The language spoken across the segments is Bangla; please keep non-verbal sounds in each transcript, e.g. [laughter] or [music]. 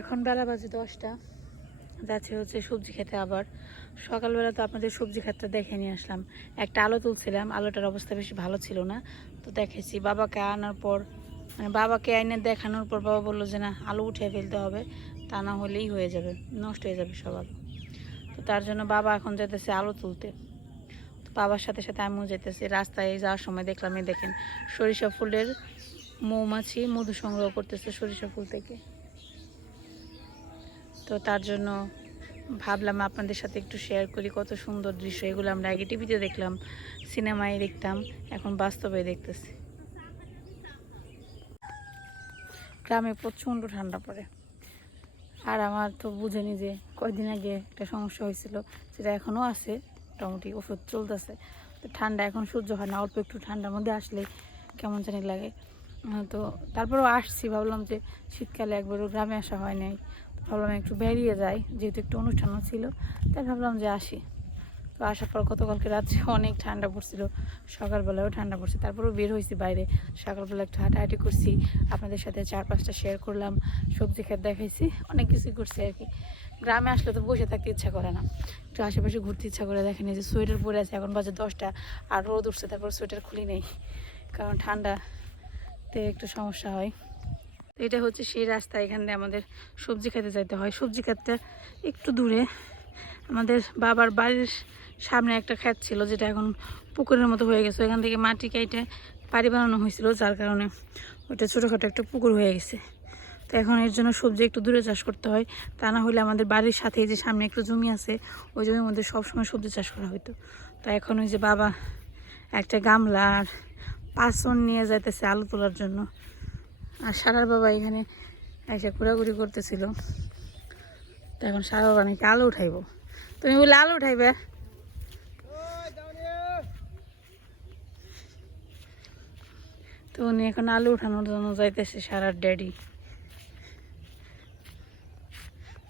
এখন বেলা বাজে দশটা। যাচ্ছে হচ্ছে সবজি খেতে আবার। সকালবেলা তো আপনাদের সবজি ক্ষেতটা দেখে নিয়ে আসলাম। একটা আলো তুলছিলাম, আলোটার অবস্থা বেশি ভালো ছিল না। তো দেখেছি বাবাকে আনার পর মানে বাবাকে আইনে দেখানোর পর বাবা বলল যে, না, আলু উঠে ফেলতে হবে, তা না হলেই হয়ে যাবে, নষ্ট হয়ে যাবে সব আলু। তো তার জন্য বাবা এখন যেতেছে আলু তুলতে। তো বাবার সাথে সাথে আমিও যেতেছি রাস্তায় যাওয়ার সময় দেখলাম, এই দেখেন, সরিষা ফুলের মৌমাছি মধু সংগ্রহ করতেছে সরিষা ফুল থেকে। তো তার জন্য ভাবলাম আপনাদের সাথে একটু শেয়ার করি কত সুন্দর দৃশ্য। এগুলো আমরা আগে টিভিতে দেখলাম সিনেমায় দেখতাম, এখন বাস্তবে দেখতেছি। গ্রামে প্রচণ্ড ঠান্ডা পড়ে। আর আমার তো বুঝেনি যে কয়দিন আগে একটা সমস্যা হয়েছিল, সেটা এখনও আছে, মোটামুটি ওষুধ চলতেছে। তো ঠান্ডা এখন সহ্য হয় না, অল্প একটু ঠান্ডার মধ্যে আসলে কেমন জানি লাগে। তো তারপরেও আসছি, ভাবলাম যে শীতকালে একবারও গ্রামে আসা হয় নাই। ভাবলাম একটু বেরিয়ে যাই, যেহেতু একটু অনুষ্ঠানও ছিল, তাই ভাবলাম যে আসি। তো আসার পর গতকালকে রাত্রে অনেক ঠান্ডা পড়ছিল সকালবেলাও ঠান্ডা পড়ছে, তারপরেও বের হয়েছি বাইরে। সকালবেলা একটু হাঁটাহাঁটি করছি, আপনাদের সাথে চার পাঁচটা শেয়ার করলাম, সবজি খেত দেখাইছি, অনেক কিছু করছি আর কি। গ্রামে আসলে তো বসে থাকতে ইচ্ছা করে না। একটু আশেপাশে ঘুরতে ইচ্ছা করে দেখেনি যে সোয়েটার পরে আছে, এখন বাজে দশটা, আর রোদ উঠছে, তারপর সোয়েটার খুলি নেই, কারণ ঠান্ডাতে একটু সমস্যা হয়। তো এটা হচ্ছে সেই রাস্তা এখানে আমাদের সবজি খেতে যাইতে হয়। সবজি ক্ষেতটা একটু দূরে আমাদের বাবার বাড়ির সামনে একটা ক্ষেত ছিল যেটা এখন পুকুরের মতো হয়ে গেছে। এখান থেকে মাটি কেটে বাড়ি বানানো হয়েছিল, যার কারণে ওইটা ছোটোখাটো একটা পুকুর হয়ে গেছে। তো এখন এর জন্য সবজি একটু দূরে চাষ করতে হয়, তা না হলে আমাদের বাড়ির সাথে যে সামনে একটু জমি আছে, ওই জমির মধ্যে সবসময় সবজি চাষ করা হতো তো এখন ওই যে বাবা একটা গামলা আর পাঁচন নিয়ে যাইতেছে আলু তোলার জন্য। আর সারার বাবা এখানে এসে ঘোরাঘুরি করতেছিল। তো এখন সারা বাবা নাকি আলু উঠাইবো। তুমি বলে আলু উঠাইবে? তো উনি এখন আলু উঠানোর জন্য যাইতেছে সারার ড্যাডি।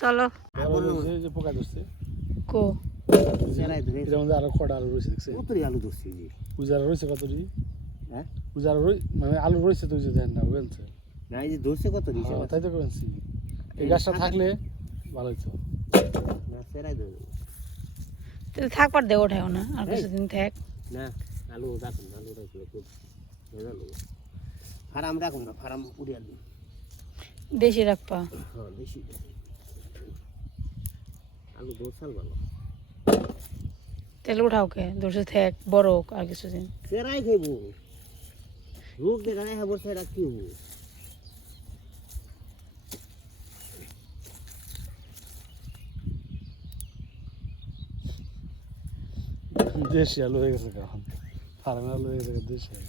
চলো। এই যে পোকা ধরছে কো? আরও কটা আলু রয়েছে দেখছে আলু ধরছি যে উজারা রয়েছে কতটি হ্যাঁ? উজারা রই মানে আলু রয়েছে তো দেন না বুঝছে না এই যে ধরছে কতরি হ্যাঁ, তাই তো করেছি। এই গাছটা থাকলে ভালো হতো না সেলাই ধরে তুই থাকবার দে ওঠাও না আর কিছুদিন থাক। না আলু রাখুন আলু রাখলে খুব ভেজাল হবে। ফার্ম রাখুন না ফার্ম উড়িয়ে দিন। দেশি রাখবা। হ্যাঁ বেশি আলু দোসাল ভালো। তেল উঠাও কে দোষে থাক বড় হোক আর কিছুদিন। সেরাই খাইব। রোগ দেখা নাই হ্যাঁ সেরা কি হব দেশি আলু হয়ে গেছে কারণ ফার্মের আলু হয়ে গেছে দেশি আলু।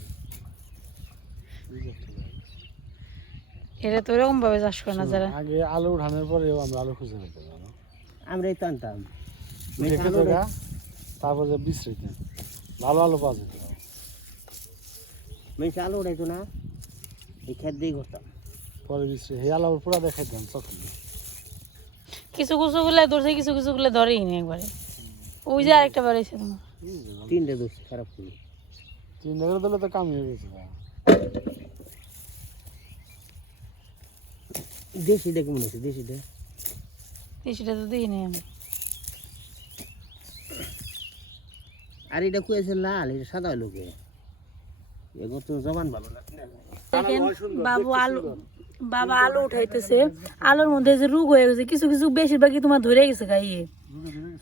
এটা তো এরকম ভাবে চাষ করে না যারা। আগে আলু উঠানোর পরেও আমরা আলু খুঁজে পেতাম আমরা এই টানতাম দেখে তো গা তারপর যে বিশ্রিতে ভালো আলু পাওয়া যেত। মেশে আলু উঠাইতো না এই খেত দিয়ে করতাম। পরে বিশ্রি হে আলু পুরা দেখাইতাম তখন কিছু কিছু গুলো ধরছে কিছু কিছু গুলো ধরেই নি একবারে। ওই যে আরেকটা বাড়াইছে তোমার। তিনটে দোষ খারাপ করি তিন টাকা দিলে তো কাম হয়ে গেছে গা। দেশি দেখে মনে হচ্ছে দেশি দেখ সেটা তো দিই নি আমি। আর এটা কুয়েছে লাল এটা সাদা লোকে এগো তো জবান ভালো না দেখেন বাবু আলু বাবা আলু উঠাইতেছে। আলুর মধ্যে যে রোগ হয়ে গেছে কিছু কিছু বেশিরভাগই তোমার ধরে গেছে গাইয়ে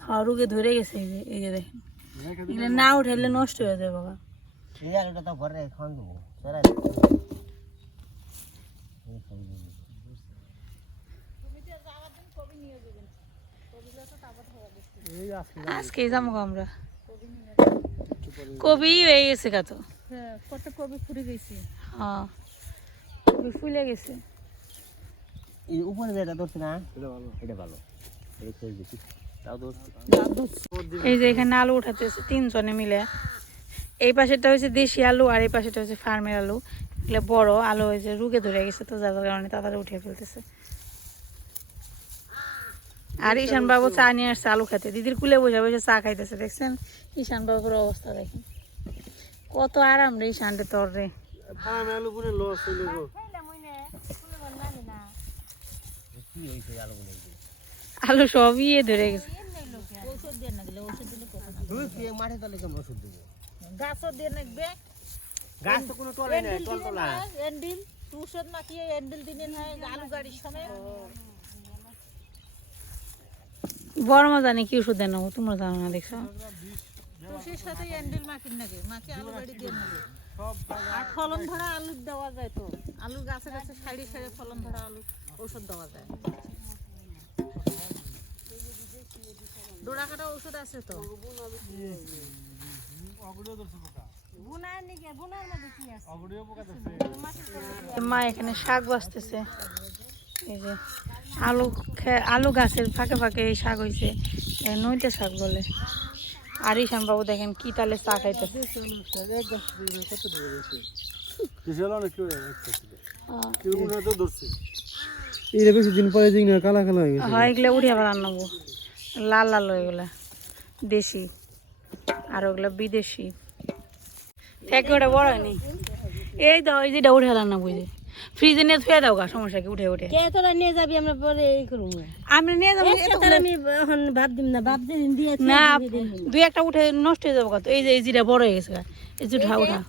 হ্যাঁ রোগে ধরে গেছে এই যে এই যে দেখেন। এগুলো না উঠাইলে নষ্ট হয়ে যায় বাবা। এই আলুটা তো ঘরে খাওয়ান দেবো। আজকে আজকে যাব আমরা। কবি হয়ে গেছে কত কত কবি ফুরে গেছে। হ্যাঁ। কবি ফুলে গেছে। এই উপরে যেটা ধরছে না এটা ভালো। এটা ভালো। এটা খেয়ে ধরছে এই যে এখানে আলু উঠাতেছে তিনজনে মিলে। এই পাশেরটা হচ্ছে দেশি আলু আর এই পাশেটা হচ্ছে ফার্মের আলু। এগুলো বড় আলু হয়েছে রুগে ধরে গেছে তো যার কারণে তাড়াতাড়ি উঠে ফেলতেছে। আর ঈশান বাবু চা নিয়ে আসছে আলু খেতে। দিদির কুলে বসে বসে চা খাইতেছে দেখছেন? ঈশান বাবুর অবস্থা দেখেন। কত আরাম রে ঈশানটা তোর রে। আলু পুরে লস হইল গো। কি হয়েছে আলুগুলো? এগুলো? আলু সব ইয়ে ধরে গেছে। বড় মা জানি কি ওষুধ দেন তোমরা জানো না, দেখছ? সাথে এন্ডিল মাখি আলু ফলন ধরা আলু দেওয়া যায় তো আলু গাছে গাছে ফলন ধরা আলু দেওয়া যায় ডোরা কাটা ওষুধ আছে তো। মা এখানে শাক বাঁচতেছে। এই যে আলু খে- আলু গাছের ফাঁকে ফাঁকে এই শাক হয়েছে নইতে শাক বলে। আর ঈশান বাবু দেখেন কি তালে চা খাইতেছে। বেশি দিন পরে কালা কালা হয়ে গেছে। হয় এগুলো উঠে আবার আনব লাল লাল ওইগুলা। দেশি। আর ওগুলা বিদেশি। থেকে ওটা বড় হয়নি। এই দাও এই যেটা উঠে না বুঝে ফ্রিজে নিয়ে থুয়ে দাও গা সমস্যা কি? উঠে উঠে। তোরা নিয়ে যাবি আমরা পরে এই করব। আমরা নিয়ে যাব আমি এখন ভাব দিম না ভাব দিন দিয়ে না দুই একটা উঠে নষ্ট হয়ে যাব কত এই যে এই যেটা বড় হয়ে গেছে গা। এই যে উঠা উঠা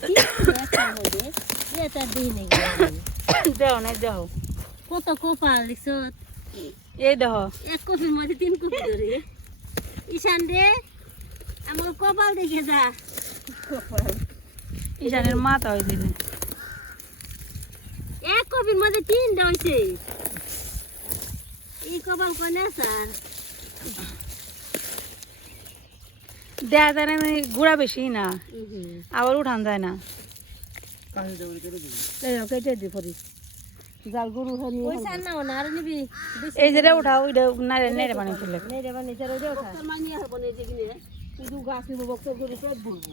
[coughs] দেও না দেও। কত কপাল লিখছ এই দেহ এক কপির মধ্যে তিন কপি ধরে। ঈশান রে আমার কপাল দেখে যা। ঈশানের মাথা ওই দিনে। এক কপির মধ্যে তিনটা হয়েছে এই কপাল কনে স্যার? দেখা যায় না গুড়া বেশি না। আবার উঠান যায় না। কেটে দি পরি জাল গরু হনি না আর নিবি। এই নেড়ে ফেলে মানি যে কিনে। শুধু গাছ নিব গরু পেট ভরবো।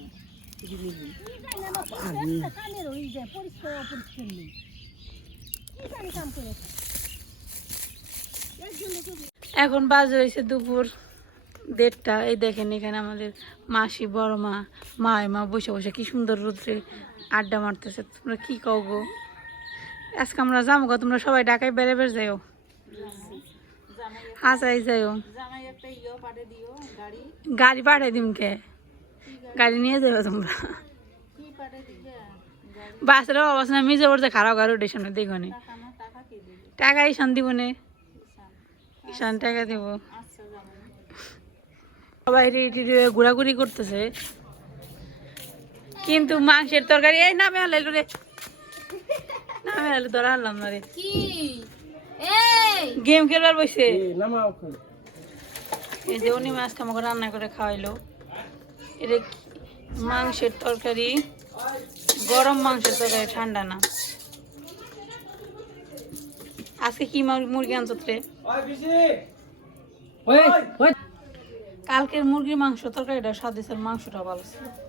এখন বাজে হয়েছে দুপুর দেড়টা। এই দেখেন এখানে আমাদের মাসি বড় মা মা মা বসে বসে কি সুন্দর রোদ্রে আড্ডা মারতেছে। তোমরা কি কও গো? আজকে আমরা যাব তোমরা সবাই ঢাকায় বেড়ে বেড়ে ইয়ে পাঠে দিও গাড়ি পাঠিয়ে দিম কে? গাড়ি নিয়ে যাবে তোমরা। বাসের অবস্থা না মিজে পড়তে খারাপ, গাড়ি স্টেশনে দেখো নে টাকা ঈশান দিব নে। ঈশান টাকা দিব। সবাই রেডি ঘোরাঘুরি করতেছে। কিন্তু মাংসের তরকারি, এই নামে আলে রে। নামে আলে ধরা আনলাম না রে। গেম খেলবার বসে। নামা এই যে উনি মাছ আমাকে রান্না করে খাওয়াইলো। এটা মাংসের তরকারি। গরম মাংসের তরকারি ঠান্ডা না। আজকে কি মার- মুরগি আনছো রে? কালকের মুরগির মাংস তরকারিটা স্বাদ মাংসটা ভালো ছিল।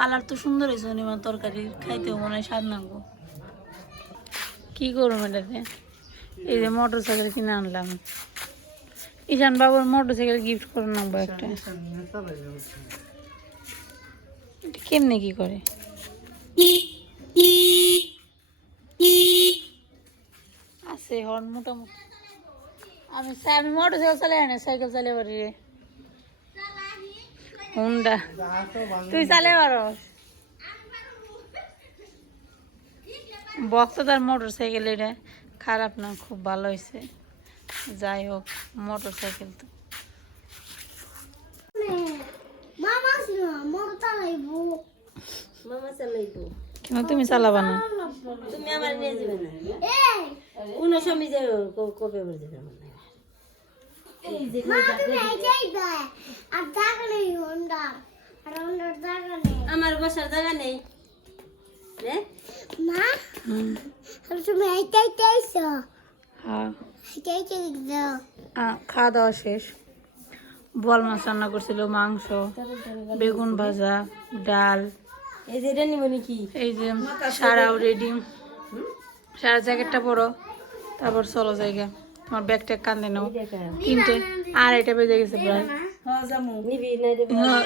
কালার তো সুন্দর হয়েছে অনিমার তরকারি খাইতেও মনে হয় স্বাদ নাগবো কি করব এটাতে? এই যে মোটর সাইকেল কিনে আনলাম। ঈশান বাবুর মোটর সাইকেল গিফট করে নামবো একটা। কেমনে কি করে? আছে হর্ন মোটামুটি। আমি আমি মোটর সাইকেল চালাই না, সাইকেল চালাই পারি রে। হুন্ডা। তুই চালাই পারস বক্স তার মোটর সাইকেল এটা। খারাপ না, খুব ভালো হয়েছে। যাই হোক মোটর সাইকেল তো তুমি চালাবা না? তুমি আমার নিয়ে সময় যাবে কবে যাব আমার বসার জায়গা নেই। তুমি এইটাই চাইছো? হ্যাঁ। আহ, খাওয়া দাওয়া শেষ। বল মাছ রান্না করছিল মাংস বেগুন ভাজা ডাল। এই যে এটা নিব নাকি? এই যে সারাও রেডি সারা জ্যাকেটটা পরো তারপর চলো জায়গা। তোমার ব্যাগ ট্যাগ কান্দে নাও তিনটে। আড়াইটা বেজে গেছে প্রায়। হ্যাঁ।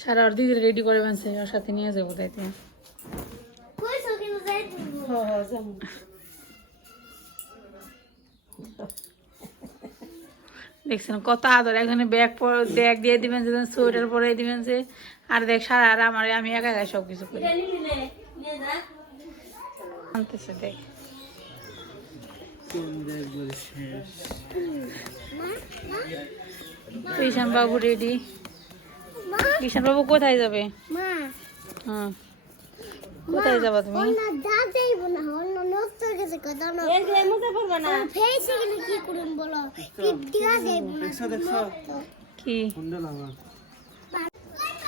সারা আর দিদি রেডি করে বানছে ওর সাথে নিয়ে যাব তুমি দেখছেন কত আদর এখানে ব্যাগ ব্যাগ দিয়ে দিবেন যে সোয়েটার পরে দিবেন যে। আর দেখ সারা আর আমার আমি একা একা সব কিছু করি আনতেছে দেখ। ঈশান বাবু রেডি ঈশান বাবু কোথায় যাবে? মা। কোথায় যাবা তুমি? না যা যাইব না অন্য নষ্ট হয়ে গেছে কথা না এর গায়ে মজা করবে না। ফেসে গেলে কি করুন বলো? কি দিয়া যাইব না কি?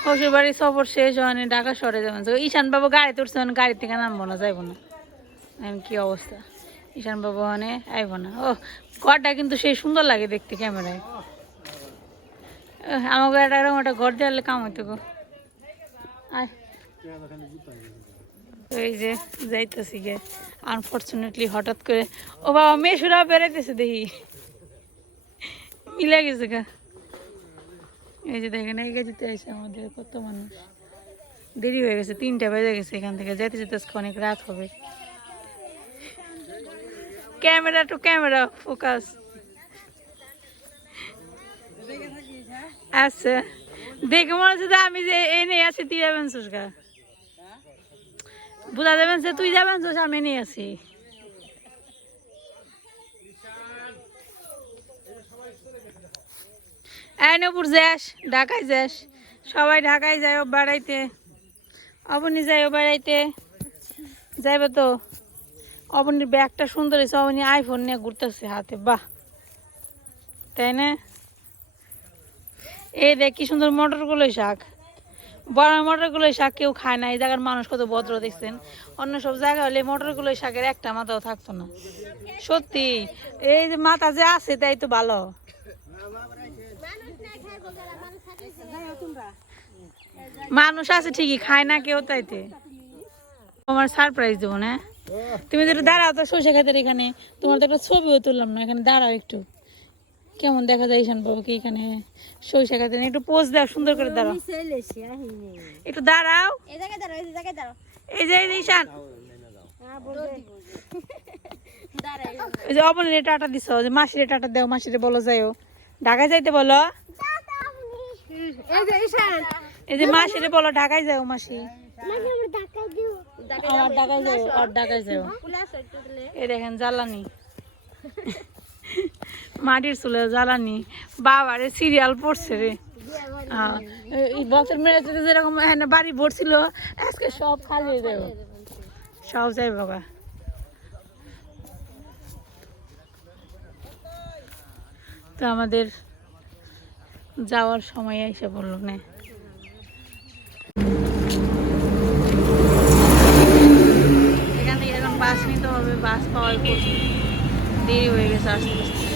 শ্বশুর বাড়ির সফর শেষ হয়নি ঢাকা সরে যাবেন। ঈশান বাবু গাড়ি তুলছে মানে গাড়ি থেকে নামবো না যাইবো না। কি অবস্থা? ঈশান বাবু মানে আইব না। ও ঘরটা কিন্তু সেই সুন্দর লাগে দেখতে ক্যামেরায়। আমাকে একটা এরকম একটা ঘর দেওয়ালে কাম হইতো গো। এই যে, যাইতেছি গে। আনফর্চুনেটলি হঠাৎ করে ও বাবা মেশুরা বেড়াইতেছে দেখি। মিলে গেছে গা। এই যে দেখেন, এই গাড়িতে আছে আমাদের কত মানুষ। দেরি হয়ে গেছে, তিনটা বেজে গেছে এখান থেকে। যেতে যেতে অনেক রাত হবে। Camera to camera, focus. আচ্ছা দেখে মনে হচ্ছে আমি যে এনে আছি, তুই যাবেন সুস্কা বুঝা যাবেন যে তুই যাবেন সুস আমি এনে আছি। আইনপুর যাস, ঢাকায় যাস। সবাই ঢাকায় যায় বেড়াইতে। অবনি যায় বেড়াইতে। যাইবে তো? অবনির ব্যাগটা সুন্দর হয়েছে, অবনি আইফোন নিয়ে ঘুরতেছে হাতে, বাহ। তাই না? এই দেখ কি সুন্দর মটরগুলো শাক। বড় মটরগুলো শাক কেউ খায় না, এই জায়গার মানুষ কত ভদ্র, দেখছেন? অন্য সব জায়গা হলে মটরগুলো শাকের একটা মাথাও থাকতো না। সত্যি, এই যে মাথা যে আছে তাই তো ভালো। মানুষ আছে ঠিকই, খায় না কেউ তাইতে। তোমার সারপ্রাইজ দেবো না? তুমি তো দাঁড়াও তো সর্ষে খাতের এখানে। তোমার তো একটা ছবিও তুললাম না এখানে দাঁড়াও একটু। কেমন দেখা যায় ঈশান বাবু কি এখানে? সরিষা খাতেন একটু পোজ দাও সুন্দর করে দাঁড়াও। একটু দাঁড়াও। এই এই এই যে এই ঈশান। হ্যাঁ ওই যে অবনীরে টাটা দিছ যে মাসিরে টাটা দাও মাসিরে বলো যাইও ঢাকায় যাইতে বলো? এই যে ঈশান। এই যে মাসিরে বলো ঢাকায় যাও মাসি মাঝে আমরা ধাক্কা দিও আমার যাও আর ঢাকায় যাও এই দেখেন জ্বালানি। মাটির চুলে জ্বালানি। বাবারে সিরিয়াল পড়ছে রে। বছর মেরে যেরকম এখানে বাড়ি ভরছিল আজকে সব খালি যাবে। সব যাই বাবা। তো আমাদের যাওয়ার সময় এসে বলল না এখান থেকে এখন বাস নিতে হবে বাস পাওয়ার খুব দেরি হয়ে গেছে আসতে আস্তে।